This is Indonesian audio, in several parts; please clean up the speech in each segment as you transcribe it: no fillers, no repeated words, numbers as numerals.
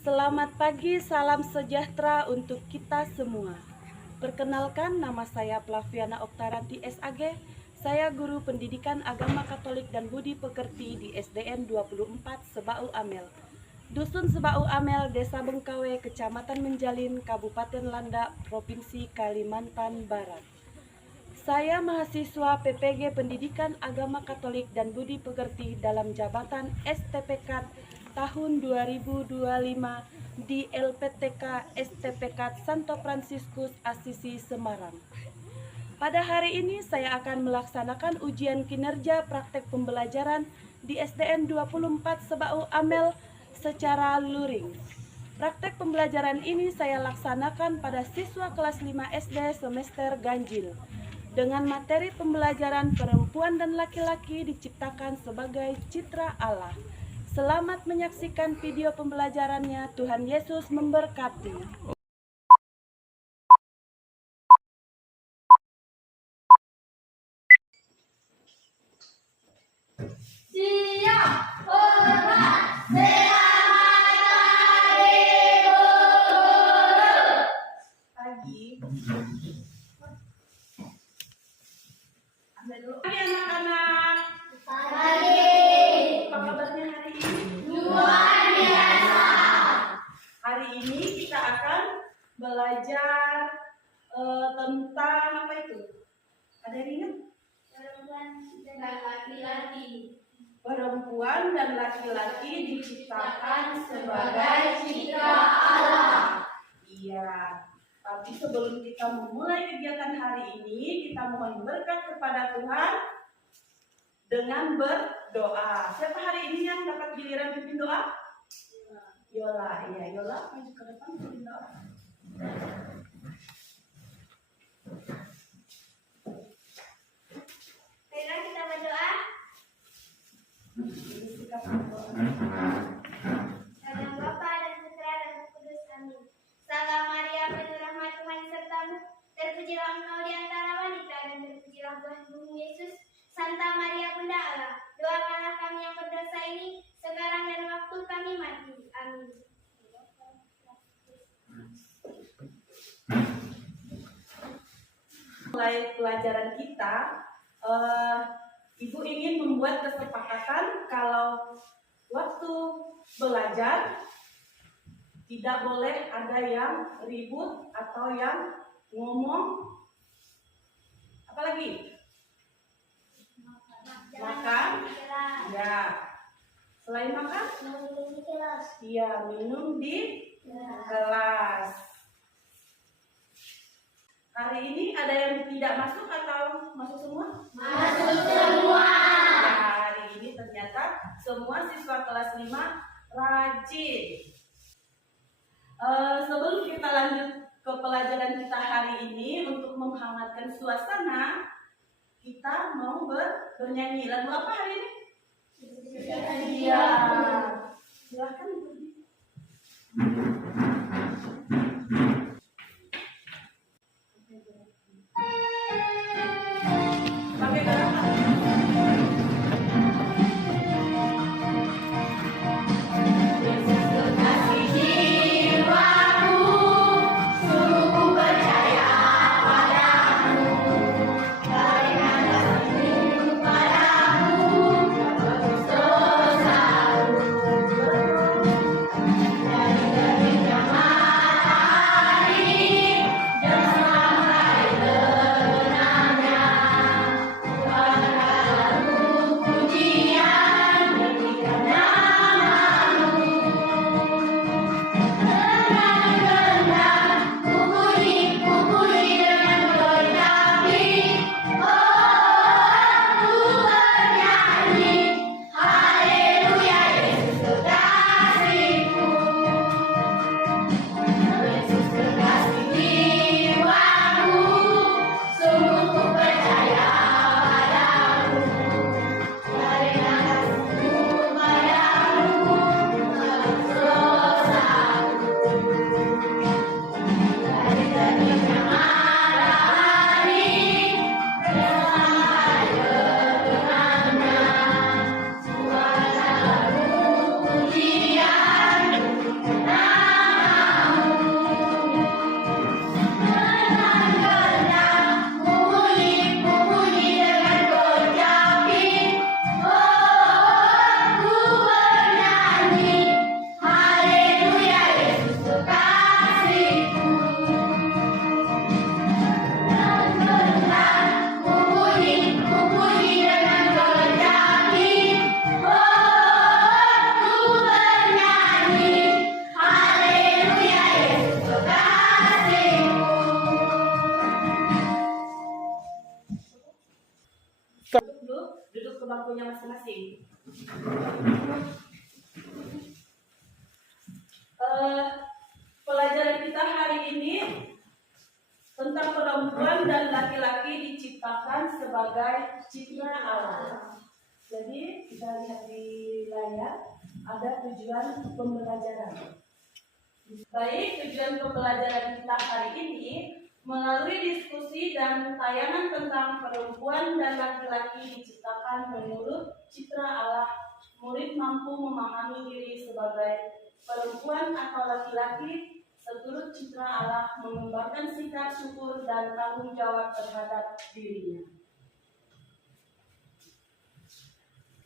Selamat pagi, salam sejahtera untuk kita semua. Perkenalkan, nama saya Flaviana Oktaranti SAG. Saya guru pendidikan agama Katolik dan Budi Pekerti di SDN 24 Sebau Amel. Dusun Sebau Amel, Desa Bengkawe, Kecamatan Menjalin, Kabupaten Landak, Provinsi Kalimantan Barat. Saya mahasiswa PPG Pendidikan Agama Katolik dan Budi Pekerti dalam jabatan STPK tahun 2025 di LPTK STPK Santo Fransiskus Asisi Semarang. Pada hari ini saya akan melaksanakan ujian kinerja praktek pembelajaran di SDN 24 Sebau Amel secara luring. Praktek pembelajaran ini saya laksanakan pada siswa kelas 5 SD semester ganjil dengan materi pembelajaran perempuan dan laki-laki diciptakan sebagai citra Allah. Selamat menyaksikan video pembelajarannya. Tuhan Yesus memberkati. Siap, hormat, selamat pagi, Pagi. Pagi anak-anak. pagi, Apa kabarnya hari ini? luar biasa. Hari ini kita akan belajar tentang apa itu? Ada yang ingat? Perempuan dan laki-laki Perempuan dan laki-laki diciptakan sebagai citra Allah. Iya. Tapi sebelum kita memulai kegiatan hari ini, kita mohon berkat kepada Tuhan dengan berdoa. Siapa hari ini yang dapat giliran pimpin doa? Yola. Iya, Yola maju ke depan pimpin doa. Baiklah, kita berdoa. Sikap berdoa. Dalam Bapa dan Putra dan Roh Kudus. Amin. Salam Maria, penuh rahmat, Tuhan sertamu. Terpujilah engkau di antara wanita dan terpujilah buah tubuhmu Yesus. Santa Maria Bunda Allah, doakanlah kami yang berdosa ini sekarang dan waktu kami mati. Amin. Mulai pelajaran kita, Ibu ingin membuat kesepakatan kalau waktu belajar tidak boleh ada yang ribut atau yang ngomong. Apalagi? Makan? Ya. Selain makan? Iya, minum di kelas. Hari ini ada yang tidak masuk atau masuk semua? Masuk semua. Ya, hari ini ternyata semua siswa kelas 5 rajin. Sebelum kita lanjut ke pelajaran kita hari ini, untuk menghangatkan suasana, kita mau bernyanyi. Lagu apa hari ini? Iya. Silahkan pergi. Pakai gerakan. Yesus kekasih jiwaku, sungguh percaya padamu. Karena kasih-Mu padamu, terus dosaku. Dari Duduk ke bangkunya masing-masing. Pelajaran kita hari ini tentang perempuan dan laki-laki diciptakan sebagai cipta Allah. Jadi kita lihat di layar ada tujuan pembelajaran. Baik, tujuan pembelajaran kita hari ini melalui diskusi dan tayangan tentang perempuan dan laki-laki diciptakan menurut citra Allah, murid mampu memahami diri sebagai perempuan atau laki-laki seturut citra Allah, mengembangkan sikap syukur dan tanggung jawab terhadap dirinya.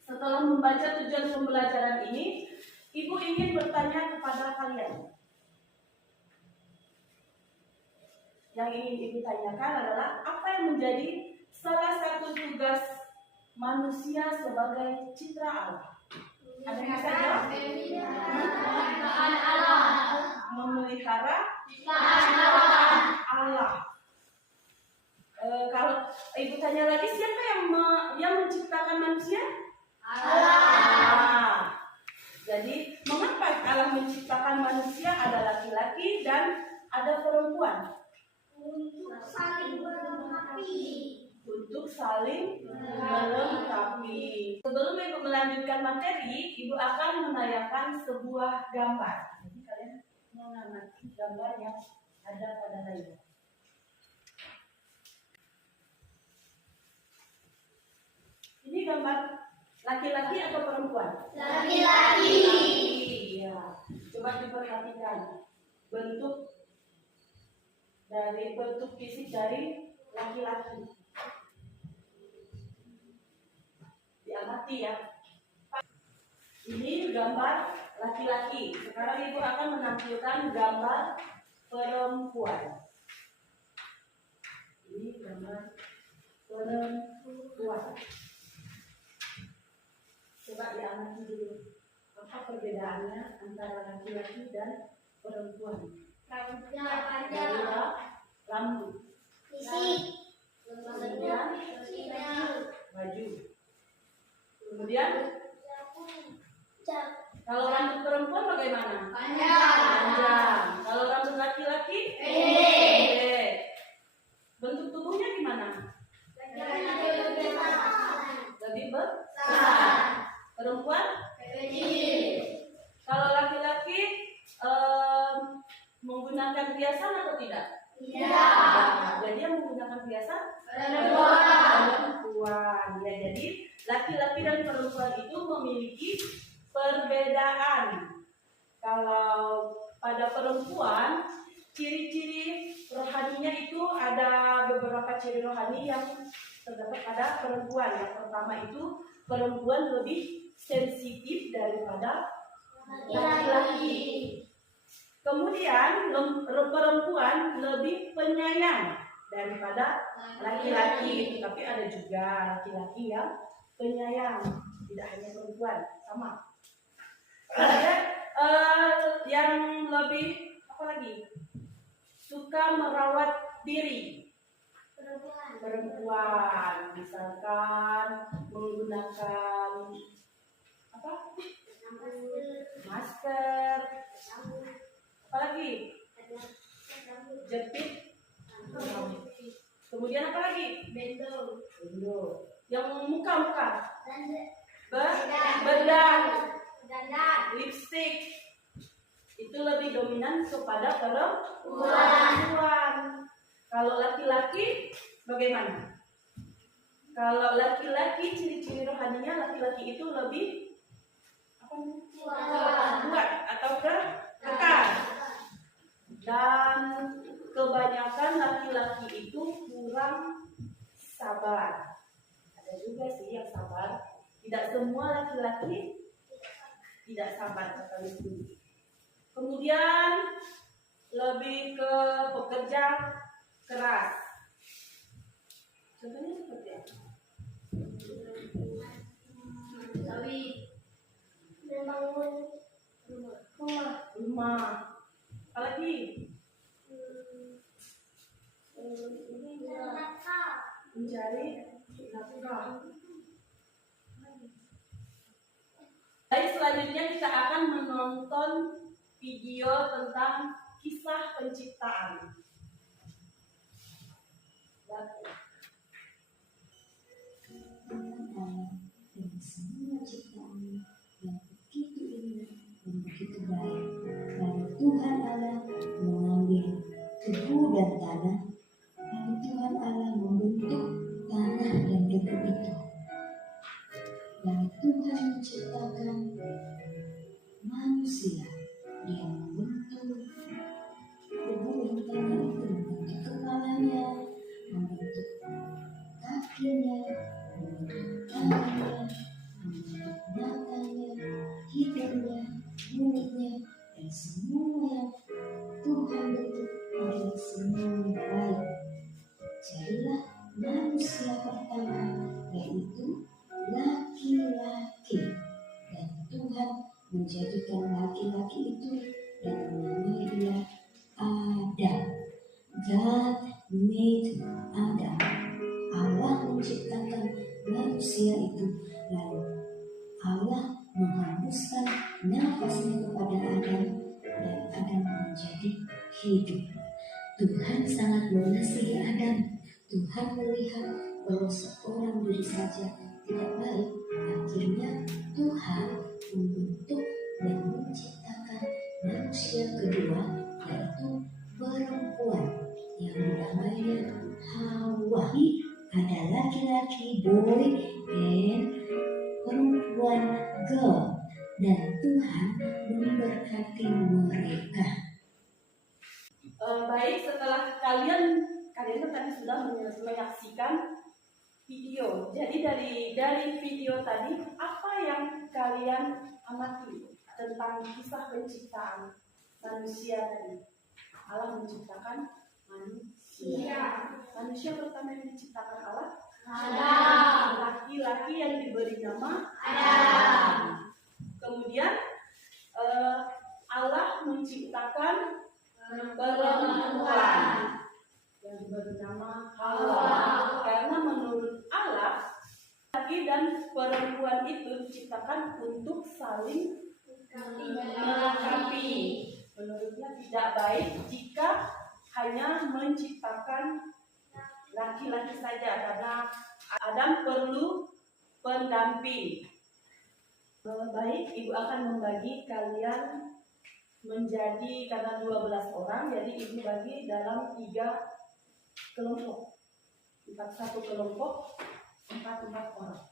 Setelah membaca tujuan pembelajaran ini, Ibu ingin bertanya kepada kalian. Yang ingin Ibu tanyakan adalah apa yang menjadi salah satu tugas manusia sebagai citra Allah? Ada yang bisa jawab? Memelihara Allah. Kalau Ibu tanya lagi, siapa yang menciptakan manusia? Allah. Jadi mengapa Allah menciptakan manusia ada laki-laki dan ada perempuan? Untuk saling melengkapi. Untuk saling melengkapi. Sebelum Ibu melanjutkan materi, Ibu akan menayangkan sebuah gambar. Jadi kalian mengamati gambar yang ada pada layar. Ini gambar laki-laki atau perempuan? Laki-laki. Ya. Coba diperhatikan bentuk fisik dari laki-laki. Diamati ya. Ini gambar laki-laki. Sekarang Ibu akan menampilkan gambar perempuan. Ini gambar perempuan. Coba diamati dulu. Apa perbedaannya antara laki-laki dan perempuan? Rambutnya panjang. Rambut. Fisik. Kemudian baju. Kemudian kalau rambut perempuan bagaimana? Panjang. Kalau rambut laki-laki? Pendek. Bentuk tubuhnya gimana? Lebih besar. Perempuan? Kecil. Kalau laki-laki menggunakan perhiasan atau tidak? Tidak. Jadi yang menggunakan perhiasan? Perempuan. Ya, jadi laki-laki dan perempuan itu memiliki perbedaan. Kalau pada perempuan, ciri-ciri rohaninya itu ada beberapa ciri rohani yang terdapat pada perempuan. Yang pertama itu perempuan lebih sensitif daripada laki-laki. Kemudian perempuan lebih penyayang daripada laki-laki. Tapi ada juga laki-laki yang penyayang, tidak hanya perempuan, sama. Ada yang lebih apa lagi? Suka merawat diri. Perempuan, misalkan menggunakan apa? Masker. Apalagi? Jepit. Kemudian apa lagi? Bendo. Yang muka. Bedak. Lipstick. Itu lebih dominan kepada perempuan. Kalau laki-laki bagaimana? Kalau laki-laki ciri-ciri rohaninya laki-laki itu lebih apa? Kuat atau kekar. Dan kebanyakan laki-laki itu kurang sabar. Ada juga sih yang sabar. Tidak semua laki-laki tidak sabar sekali itu. Kemudian lebih ke pekerja keras. Contohnya seperti apa? Membangun rumah. Apalagi? Mencari nafkah. Baik, selanjutnya kita akan menonton video tentang kisah penciptaan. Dan semua ciptaan yang begitu indah dan begitu baik. Lalu Tuhan Allah mengambil debu dan tanah, lalu Tuhan Allah membentuk tanah dan debu itu. Lalu Tuhan menciptakan manusia. Dia membentuk debu dan tanah itu, membentuk kepalanya, membentuk kakinya, membentuk tangannya, membentuk matanya, hidungnya, mulutnya, dan semua yang Tuhan bentuk adalah semua baik. Jadilah manusia pertama, yaitu laki-laki, dan Tuhan menjadikan laki-laki itu dan menamai dia Adam. God made Adam. Allah menciptakan manusia itu, lalu Allah menghembuskan nafasnya kepada Adam dan Adam menjadi hidup. Tuhan sangat mengasihi Adam. Tuhan melihat bahwa seorang diri saja tidak baik. Akhirnya Tuhan membentuk dan menciptakan manusia kedua, yaitu perempuan yang dinamainya Hawa. Ada laki-laki boy dan perempuan girl, dan Tuhan memberkati mereka. Baik, setelah kalian kan tadi sudah menyaksikan video. Jadi dari video tadi apa yang kalian amati tentang kisah penciptaan manusia tadi? Allah menciptakan manusia. Manusia pertama yang diciptakan Allah Adam. Laki-laki yang diberi nama Adam. Kemudian Allah menciptakan perempuan yang diberi nama Hawa. Karena menurut Allah, laki dan perempuan itu diciptakan untuk saling melengkapi. Menurutnya tidak baik jika hanya menciptakan laki-laki saja, karena Adam perlu pendamping. Baik, Ibu akan membagi kalian menjadi, karena 12 orang, jadi Ibu bagi dalam 3 kelompok. Satu kelompok 4 orang.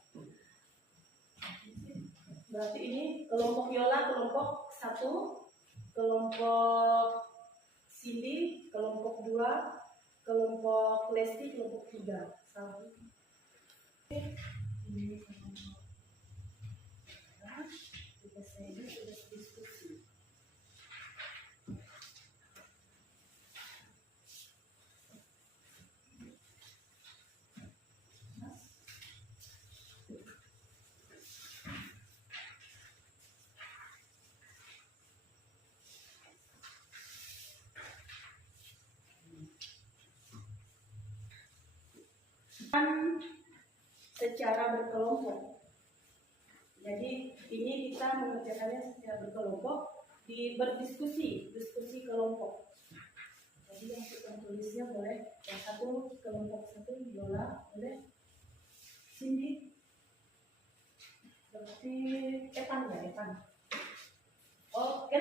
Berarti ini kelompok Yola kelompok 1, kelompok Cindy kelompok 2, kelompok Lesti kelompok 3. Kita sudah diskusi. Secara berkelompok. Jadi ini kita mengerjakannya secara berkelompok, berdiskusi, diskusi kelompok. Jadi yang kita tulisnya boleh yang satu kelompok 1 Yola, boleh Cindy, seperti Evan ya Evan. Oke.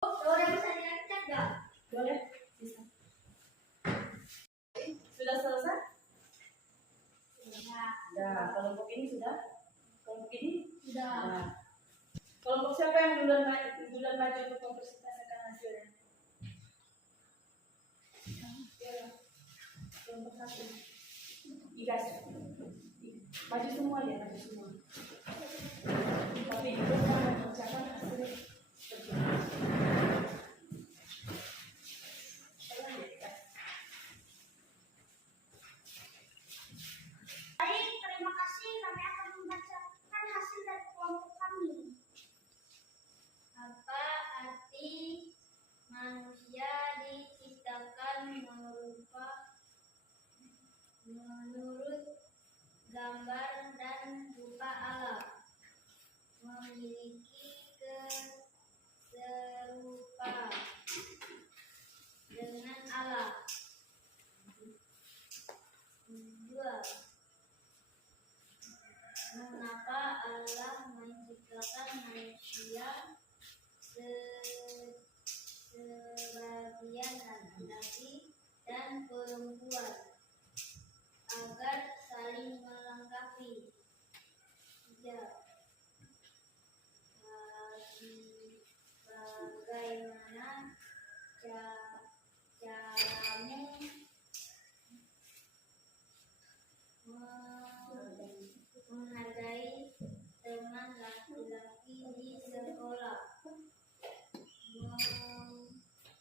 Orang bisa diangkat nggak? Boleh, bisa. Sudah selesai? Sudah. Kelompok ini sudah? Kelompok ini? Sudah. Nah. Kelompok siapa yang duluan maju untuk mempresentasikan hasilnya? satu. Guys, maju semua ya, maju semua. Tapi ibu akan membacakan hasil kerja. Baik, terima kasih. Kami akan membacakan hasil dari kelompok kami. Apa arti manusia diciptakan menurut gambar dan rupa Allah, memiliki keserupaan dengan Allah. 2. Mengapa Allah menciptakan manusia sebagian laki-laki dan perempuan agar saling melengkapi? 3. Bagaimana caramu menghargai teman laki-laki di sekolah,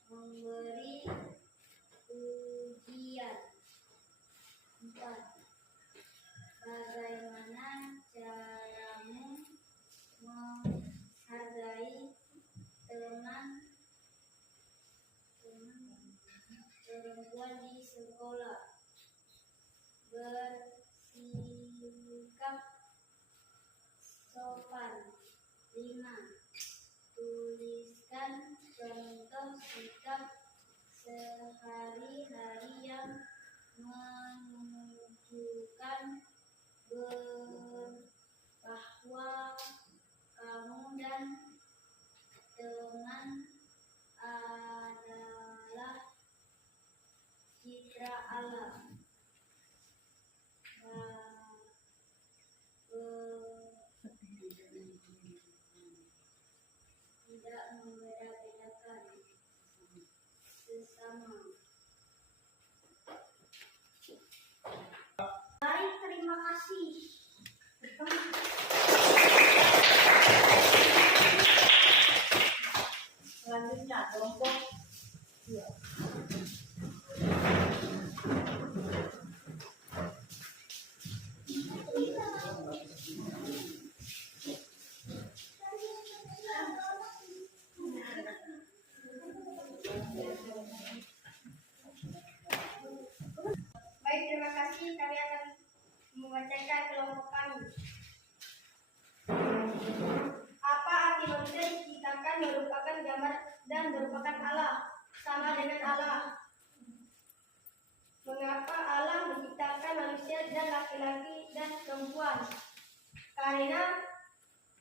memberi pujian? 4. Bagaimana caramu menghargai teman perempuan di sekolah? Bersikap sopan. 5. Tuliskan contoh sikap sehari-hari yang menunjukkan bahwa kamu dan teman adalah citra Allah. Tidak membeda-bedakan sesama. Baik, terima kasih. Selanjutnya kelompok 2. Baik, terima kasih. Kami akan membacakan kelompok kami. Apa arti manusia diciptakan merupakan gambar dan merupakan Allah, sama dengan Allah? Mengapa Allah menciptakan manusia dan laki-laki dan perempuan? Karena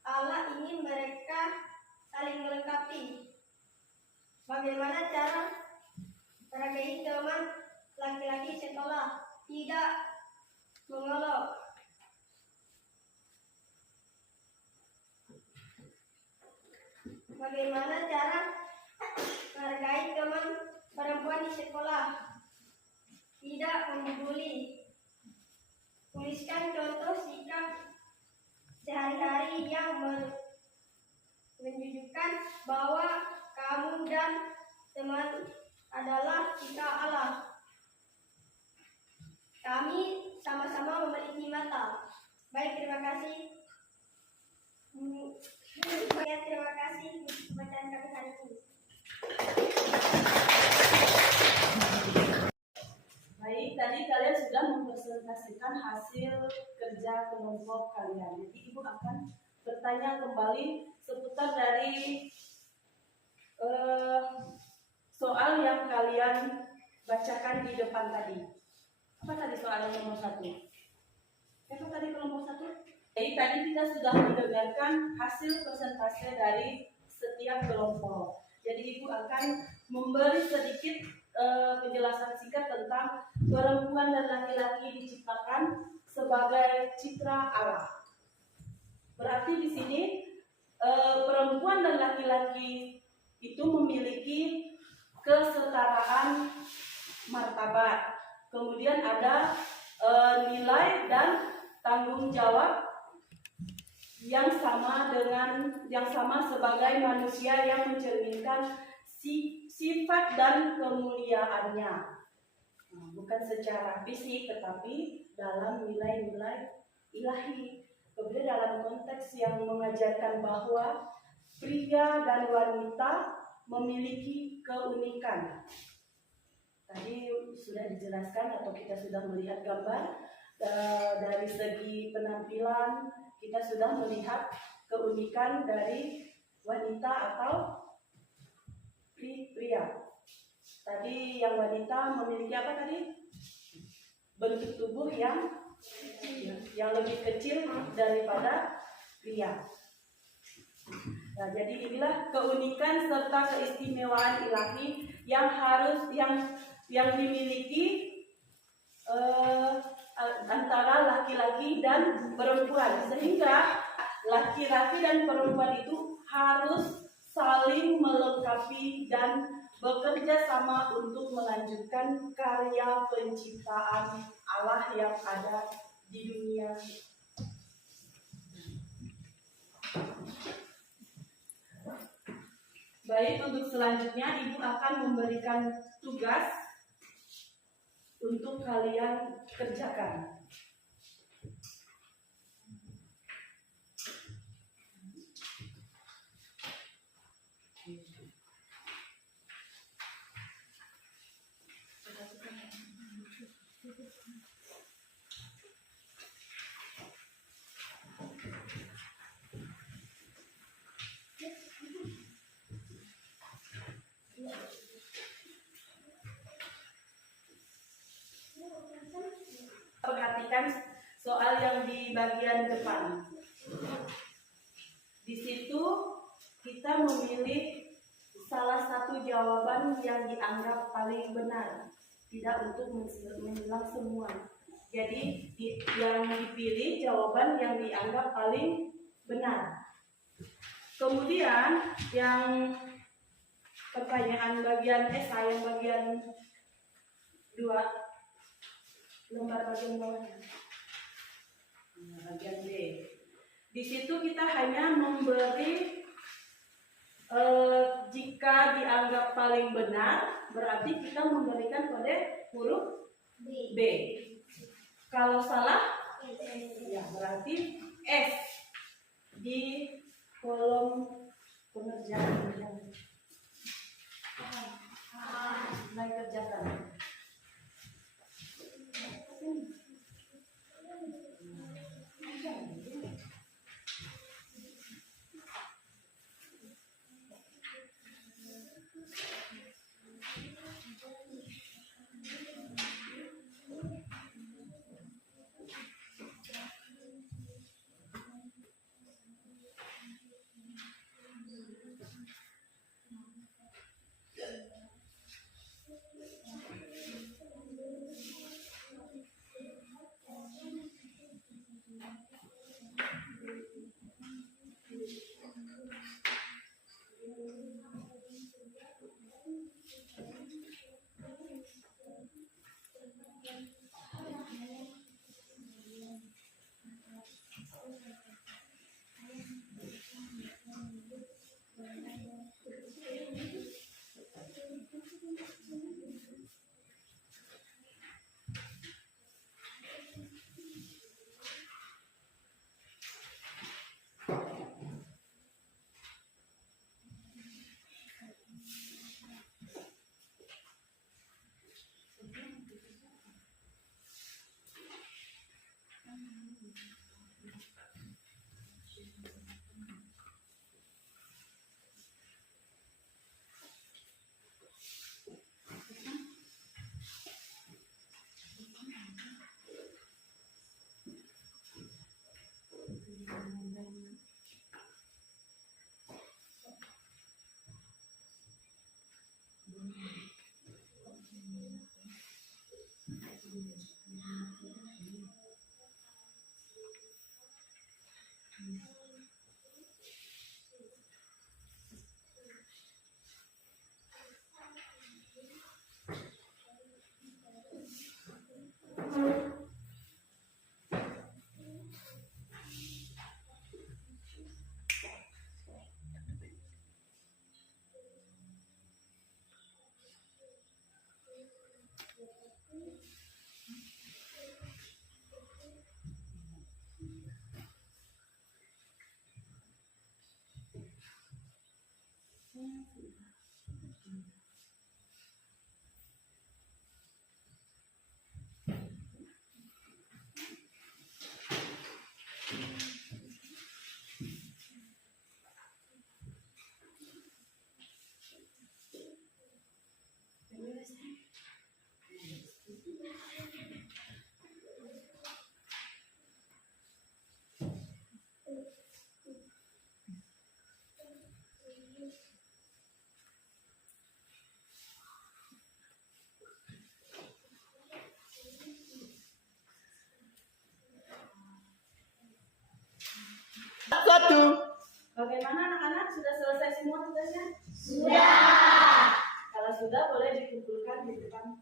Allah ingin mereka saling melengkapi. Bagaimana cara menghargai teman laki-laki sekolah? Tidak mengolok. Bagaimana cara menghargai teman perempuan di sekolah? Tidak membuli. Tuliskan contoh sikap sehari-hari yang menunjukkan bahwa kamu dan teman adalah citra Allah. Kami sama-sama memiliki mata. Baik, terima kasih. Terima kasih untuk bacaan kami hari ini. Baik, tadi kalian sudah mempresentasikan hasil kerja kelompok kalian. Jadi ibu akan bertanya kembali seputar dari soal yang kalian bacakan di depan tadi. Apa tadi soal yang nomor 1? Apa tadi kelompok 1? Jadi tadi kita sudah mendengarkan hasil persentase dari setiap kelompok. Jadi ibu akan memberi sedikit penjelasan singkat tentang perempuan dan laki-laki diciptakan sebagai citra Allah. Berarti di sini perempuan dan laki-laki itu memiliki kesetaraan martabat, kemudian ada nilai dan tanggung jawab yang sama sebagai manusia yang mencerminkan sifat dan kemuliaannya. Bukan secara fisik tetapi dalam nilai-nilai ilahi. Kemudian dalam konteks yang mengajarkan bahwa pria dan wanita memiliki keunikan. Tadi sudah dijelaskan atau kita sudah melihat gambar dari segi penampilan, kita sudah melihat keunikan dari wanita atau pria. Tadi yang wanita memiliki apa tadi? Bentuk tubuh yang lebih kecil daripada pria. Nah, jadi inilah keunikan serta keistimewaan ilahi yang dimiliki antara laki-laki dan perempuan, sehingga laki-laki dan perempuan itu harus saling melengkapi dan bekerja sama untuk melanjutkan karya penciptaan Allah yang ada di dunia. Baik, untuk selanjutnya Ibu akan memberikan tugas untuk kalian kerjakan. Perhatikan soal yang di bagian depan. Di situ kita memilih salah satu jawaban yang dianggap paling benar, tidak untuk mengulang semua. Jadi yang dipilih jawaban yang dianggap paling benar. Kemudian yang pertanyaan bagian yang bagian 2, lembar bagian bawahnya, bagian B. Di situ kita hanya memberi jika dianggap paling benar, berarti kita memberikan kode huruf B. Kalau salah, ya berarti S di kolom pengerjaan. Mulai kerjakan. Satu. Bagaimana anak-anak? Sudah selesai semua tugasnya? Sudah. Kalau sudah, boleh dikumpulkan di depan.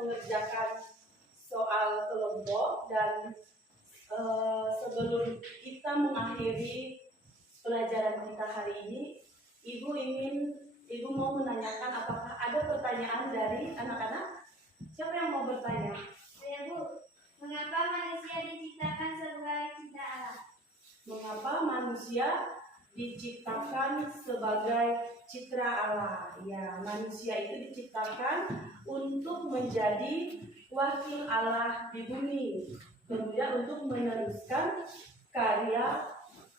Mengerjakan soal kelompok dan sebelum kita mengakhiri pelajaran kita hari ini, Ibu mau menanyakan apakah ada pertanyaan dari anak-anak? Siapa yang mau bertanya? Saya Bu, mengapa manusia diciptakan sebagai cipta Allah? Mengapa manusia diciptakan sebagai citra Allah? Ya, manusia itu diciptakan untuk menjadi wakil Allah di bumi, kemudian untuk meneruskan karya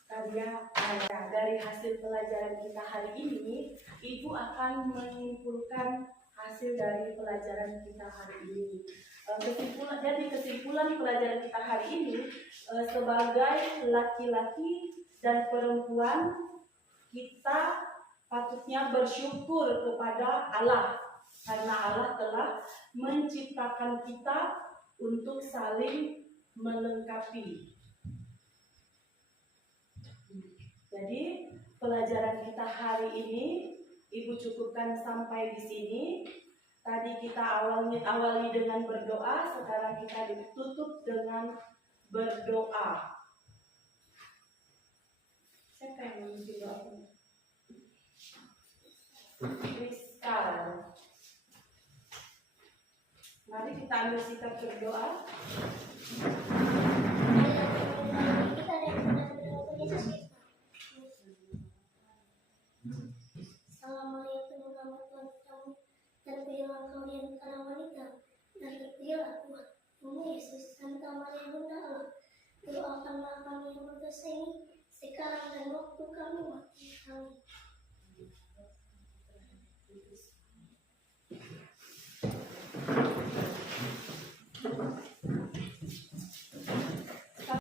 Allah. Dari hasil pelajaran kita hari ini, Ibu akan menyimpulkan hasil dari pelajaran kita hari ini. Kesimpulan pelajaran kita hari ini, sebagai laki-laki dan perempuan, kita patutnya bersyukur kepada Allah karena Allah telah menciptakan kita untuk saling melengkapi. Jadi pelajaran kita hari ini Ibu cukupkan sampai di sini. Tadi kita awali dengan berdoa, sekarang kita ditutup dengan berdoa. Siapa yang memimpin doa? Rizkal. Mari kita ambil sikap berdoa. Kita dan Tuhan Yesus Kristus. Assalamualaikum warahmatullahi wabarakatuh. Terpujilah Engkau di antara wanita, dan terpujilah Tuhan Yesus, Santa Maria Bunda Allah. Doakanlah kami yang berdosa ini sekarang dan waktu kami mati. Amin.